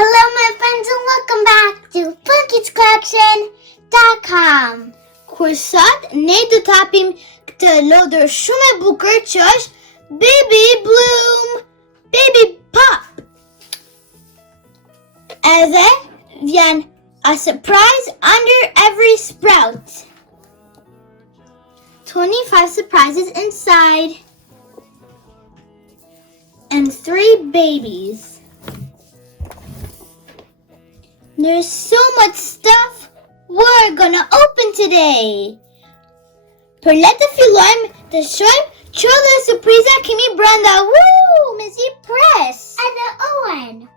Hello my friends and welcome back to funkidscollection.com. Kursat neydi hapim loder shume bukurchosh baby Blume Baby Pop. And then vient a surprise under every sprout. 25 surprises inside. And 3 babies. There's so much stuff we're gonna open today. Perlette fzbulojme dashur chola surprise kimi Brenda. Woo! Missy press. And the Owen.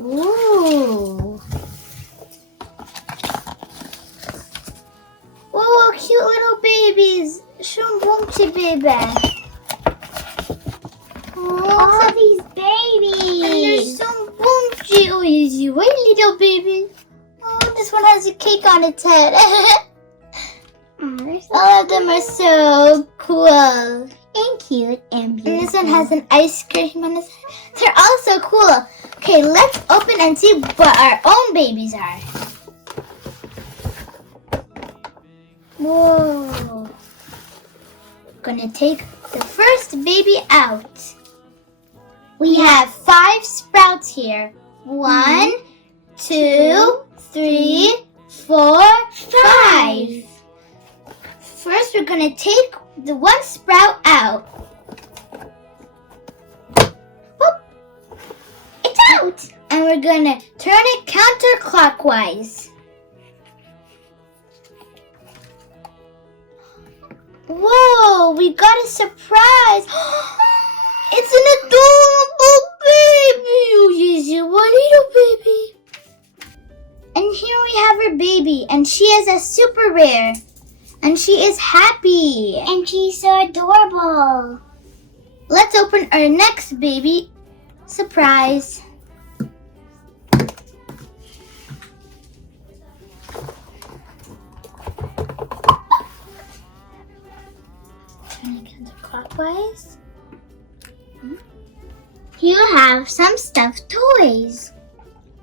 Ooh. Whoa, cute little babies. Shume baby. All these babies. And there's some boomchi. Oh, easy way, little baby. Oh, this one has a cake on its head. All of them are so cool. And cute and beautiful. And this one has an ice cream on its head. They're all so cool. Okay, let's open and see what our own babies are. Whoa. Gonna take the first baby out. We have 5 sprouts here. 1, 2, 3, 4, 5. First, we're gonna take the 1 sprout out. Whoop. It's out! And we're gonna turn it counterclockwise. Whoa, we got a surprise. It's an adorable baby. Oh, yes, one little baby. And here we have her baby, and she is a super rare. And she is happy. And she's so adorable. Let's open our next baby surprise. Turning counterclockwise. You have some stuffed toys.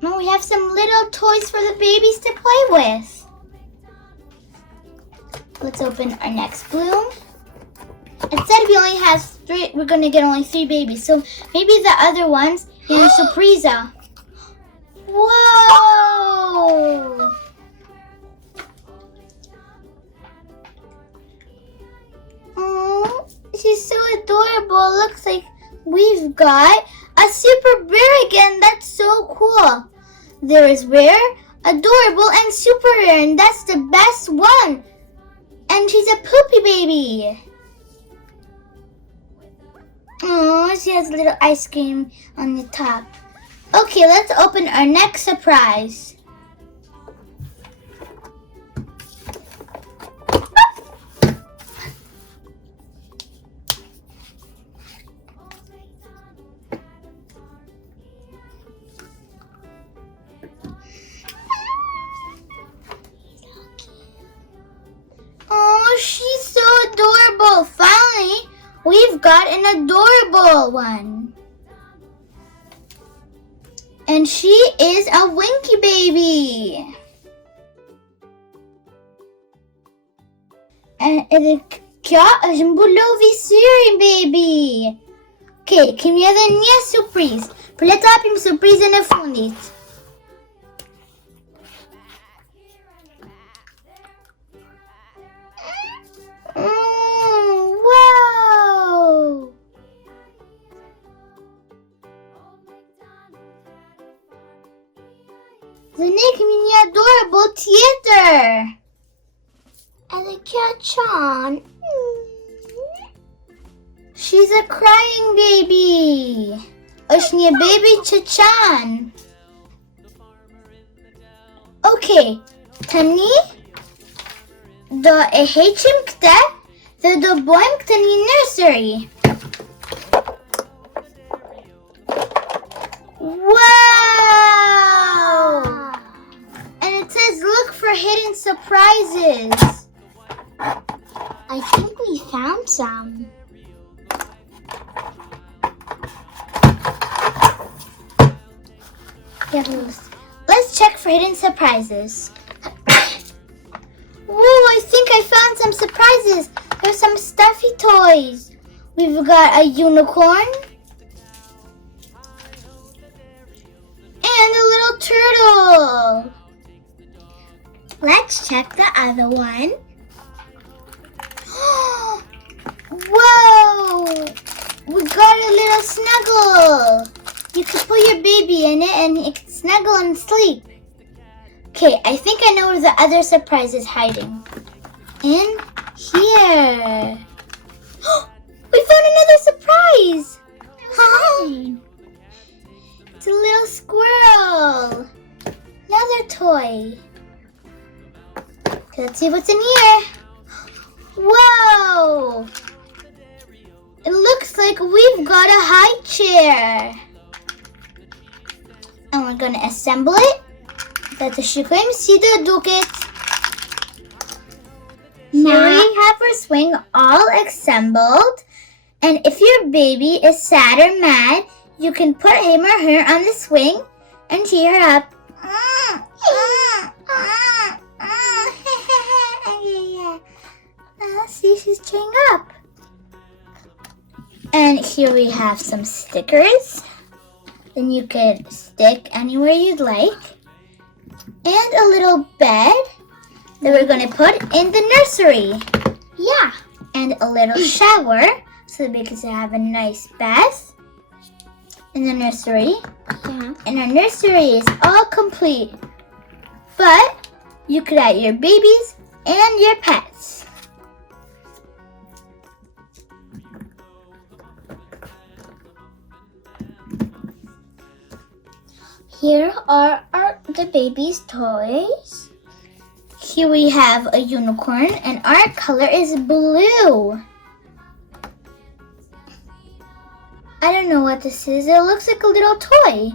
And we have some little toys for the babies to play with. Let's open our next bloom. It said we only have 3, we're gonna get only 3 babies. So maybe the other ones are surprise. Whoa! Oh, she's so adorable. Looks like we've got a super rare again. That's so cool. There is rare, adorable, and super rare, and that's the best one. And she's a poopy baby. Oh, she has a little ice cream on the top. Okay, let's open our next surprise. Oh, she's so adorable. Finally, we've got an adorable one. And she is a winky baby. And it's a zbulojme baby. Okay, kimi edhe një surprizë. Për le të hapim surprizën e fundit. Wow! The ne kemi një adorable tjetër. Edhe kjo çon. She's a crying baby. Është një baby çeçan. Okay, tani do e heqim këtë dhe do bëjmë këtë një nursery. Wow! And it says look for hidden surprises. I think we found some. Yeah, let's check for hidden surprises. Whoa, I think I found some surprises. There's some stuffy toys. We've got a unicorn. And a little turtle. Let's check the other one. Whoa! We got a little snuggle. You can put your baby in it and it can snuggle and sleep. Okay, I think I know where the other surprise is hiding. In here. We found another surprise. Hi. It's a little squirrel. Another toy. Okay, let's see what's in here. Whoa! It looks like we've got a high chair. And we're gonna assemble it. Here we have our swing all assembled. And if your baby is sad or mad, you can put him or her on the swing and cheer her up. See, she's cheering up. And here we have some stickers. Then you could stick anywhere you'd like. And a little bed that we're going to put in the nursery. Yeah. And a little shower so that we can have a nice bath in the nursery. Yeah. And our nursery is all complete. But you could add your babies and your pets. Here are the baby's toys. Here we have a unicorn and our color is blue. I don't know what this is. It looks like a little toy.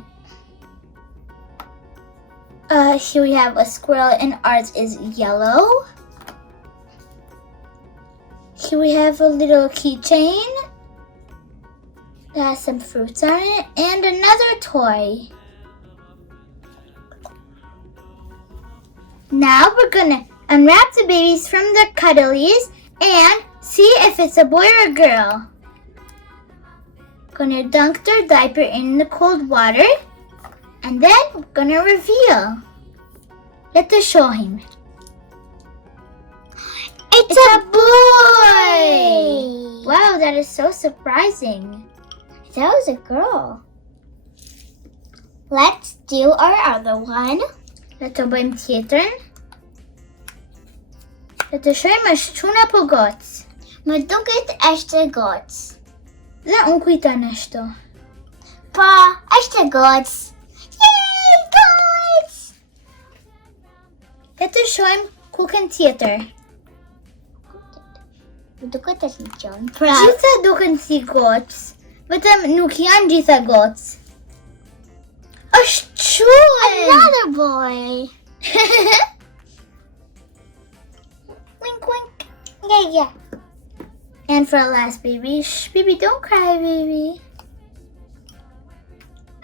Here we have a squirrel and ours is yellow. Here we have a little keychain that has some fruits on it and another toy. Now we're gonna unwrap the babies from their cuddlies and see if it's a boy or a girl. Gonna dunk their diaper in the cold water and then we're gonna reveal. Let's show him. It's a boy! Wow, that is so surprising. That was a girl. Let's do our other one. Zbulojme tjetërën. Dhe të shohim është çuna po gocë. Më duket është gocë. Dhe unë kujton ashtu. Po, është gocë. Yay, gocë! Dhe të shohim kukën tjetër. Më duket është një qënë. Gjitha duken si gocë, vetëm nuk janë gjitha gocë. Është çuën! Another boy. Wink, wink. Yeah. And for our last baby, shh, baby, don't cry, baby.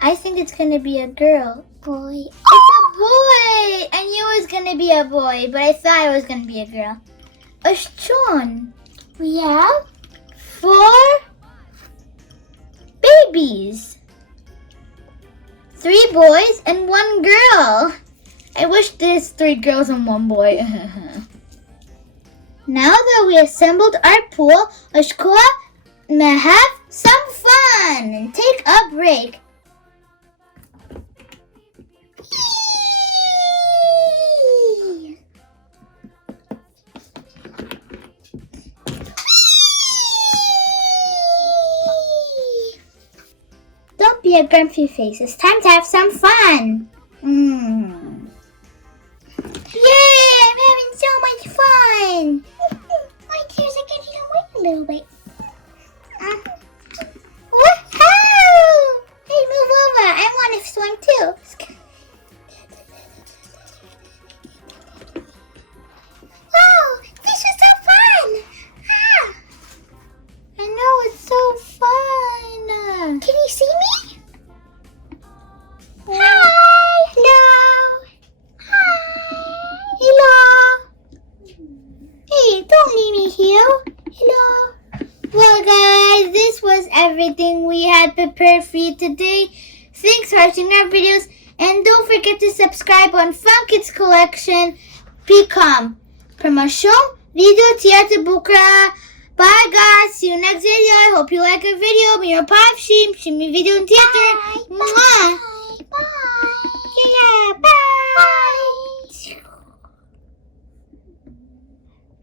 I think it's gonna be a girl. Boy. It's a boy! I knew it was gonna be a boy, but I thought it was gonna be a girl. Ashchon. We have 4 babies. 3 boys and 1 girl. I wish there's 3 girls and 1 boy. Now that we assembled our pool, let's go out and have some fun and take a break. Don't be a grumpy face. It's time to have some fun. Yay! I'm having so much fun. My tears are getting away a little bit. Woohoo! Hey, move over. I want to swim too. Wow, this was so fun. I know, it's so fun. Can you see me? Hi! Mimi Hugh. Hello. Well, guys, this was everything we had prepared for you today. Thanks for watching our videos. And don't forget to subscribe on Fun Kids Collection. Become promotion video teatro bukra. Bye, guys. See you next video. I hope you like our video. Meu pai, shume video teatro. Bye. Bye. Bye.